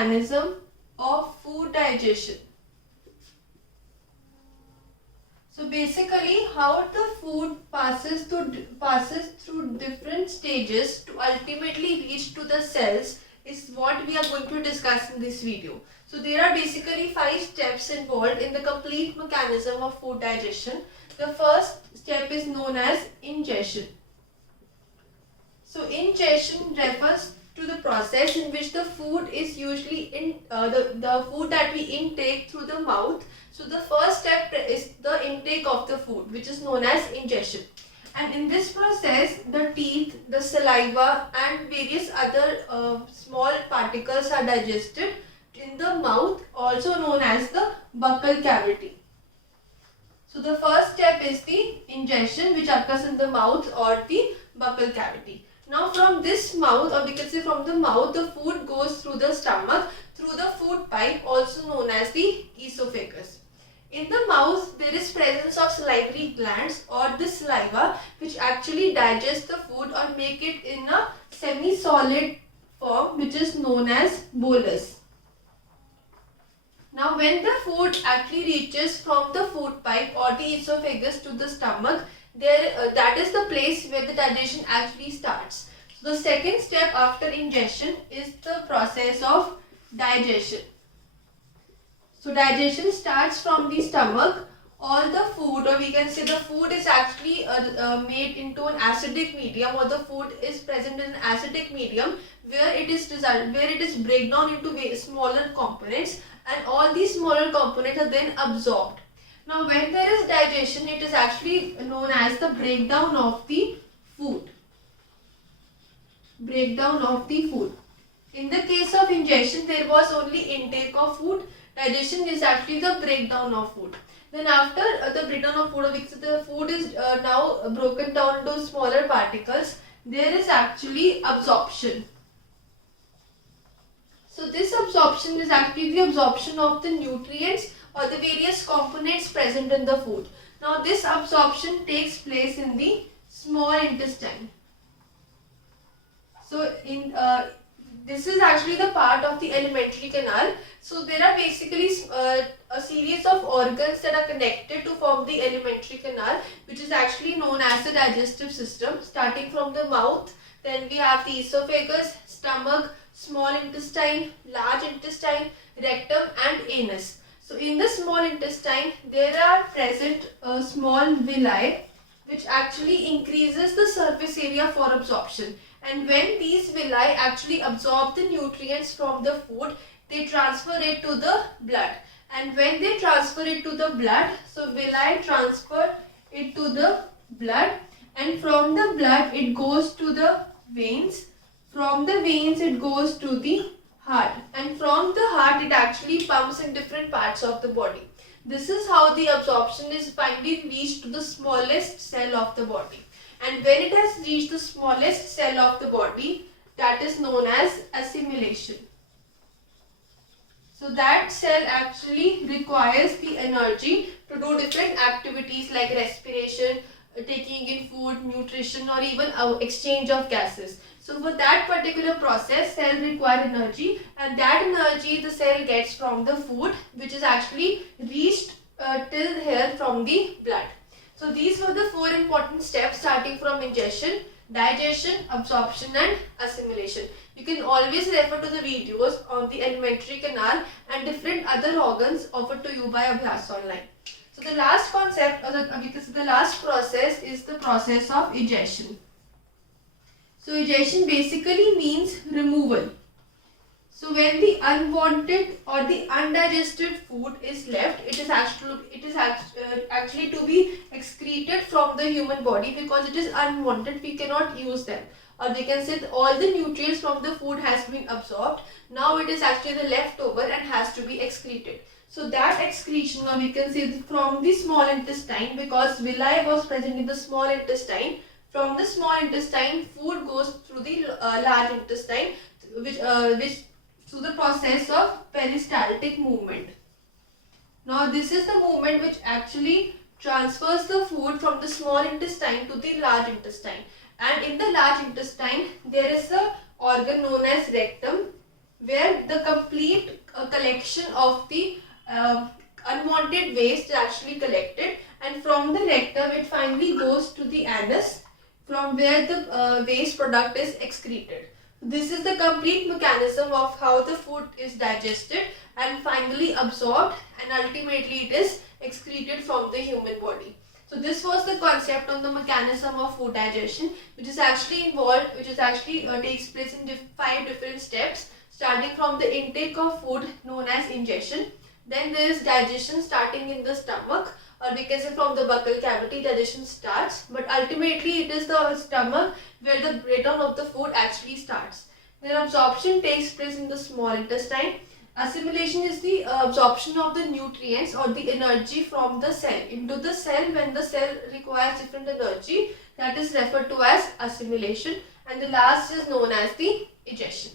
mechanism of food digestion. So basically, how the food passes through different stages to ultimately reach to the cells is what we are going to discuss in this video. So there are basically 5 steps involved in the complete mechanism of food digestion. The first step is known as ingestion. So ingestion refers to the process in which the food is usually the food that we intake through the mouth. So the first step is the intake of the food, which is known as ingestion. And in this process, the teeth, the saliva and various other small particles are digested in the mouth, also known as the buccal cavity. So the first step is the ingestion, which occurs in the mouth or the buccal cavity. Now from this mouth, or we can say from the mouth, the food goes through the stomach, through the food pipe, also known as the esophagus. In the mouth, there is presence of salivary glands or the saliva, which actually digest the food or make it in a semi-solid form, which is known as bolus. Now when the food actually reaches from the food pipe or the esophagus to the stomach, that is the place where the digestion actually starts. So the second step after ingestion is the process of digestion. So digestion starts from the stomach. All the food, or we can say the food, is actually made into an acidic medium, or the food is present in an acidic medium where it is break down into smaller components, and all these smaller components are then absorbed. Now when there is digestion, it is actually known as the breakdown of the food. Breakdown of the food. In the case of ingestion, there was only intake of food. Digestion is actually the breakdown of food. Then after the breakdown of food, the food is now broken down into smaller particles. There is actually absorption. So this absorption is actually the absorption of the nutrients or the various components present in the food. Now this absorption takes place in the small intestine. So this is actually the part of the alimentary canal. So there are basically a series of organs that are connected to form the alimentary canal, which is actually known as the digestive system. Starting from the mouth, then we have the esophagus, stomach, small intestine, large intestine, rectum and anus. So in the small intestine, there are present small villi, which actually increases the surface area for absorption. And when these villi actually absorb the nutrients from the food, they transfer it to the blood. And when they transfer it to the blood, so villi transfer it to the blood, and from the blood it goes to the veins. From the veins it goes to the heart, and from the heart it actually pumps in different parts of the body. This is how the absorption is finally reached to the smallest cell of the body. And when it has reached the smallest cell of the body, that is known as assimilation. So that cell actually requires the energy to do different activities like respiration, taking in food, nutrition, or even exchange of gases. So for that particular process, cell require energy, and that energy the cell gets from the food, which is actually reached till here from the blood. So these were the 4 important steps, starting from ingestion, digestion, absorption and assimilation. You can always refer to the videos on the alimentary canal and different other organs offered to you by Abhyas Online. So the last concept, or the last process, is the process of egestion. So egestion basically means removal. So when the unwanted or the undigested food is left, it is actually to be excreted from the human body, because it is unwanted. We cannot use them, or we can say all the nutrients from the food has been absorbed. Now it is actually the leftover and has to be excreted. So that excretion, or we can say from the small intestine, because villi was present in the small intestine, from the small intestine food goes through the large intestine, which through the process of peristaltic movement. Now this is the movement which actually transfers the food from the small intestine to the large intestine. And in the large intestine, there is a organ known as rectum, where the complete collection of the unwanted waste is actually collected, and from the rectum it finally goes to the anus, from where the waste product is excreted. This is the complete mechanism of how the food is digested and finally absorbed, and ultimately it is excreted from the human body. So this was the concept on the mechanism of food digestion, which is actually takes place in 5 different steps, starting from the intake of food known as ingestion. Then there is digestion starting in the stomach, or we can say from the buccal cavity digestion starts, but ultimately it is the stomach where the breakdown of the food actually starts. Then absorption takes place in the small intestine. Assimilation is the absorption of the nutrients or the energy from the cell into the cell when the cell requires different energy. That is referred to as assimilation. And the last is known as the egestion.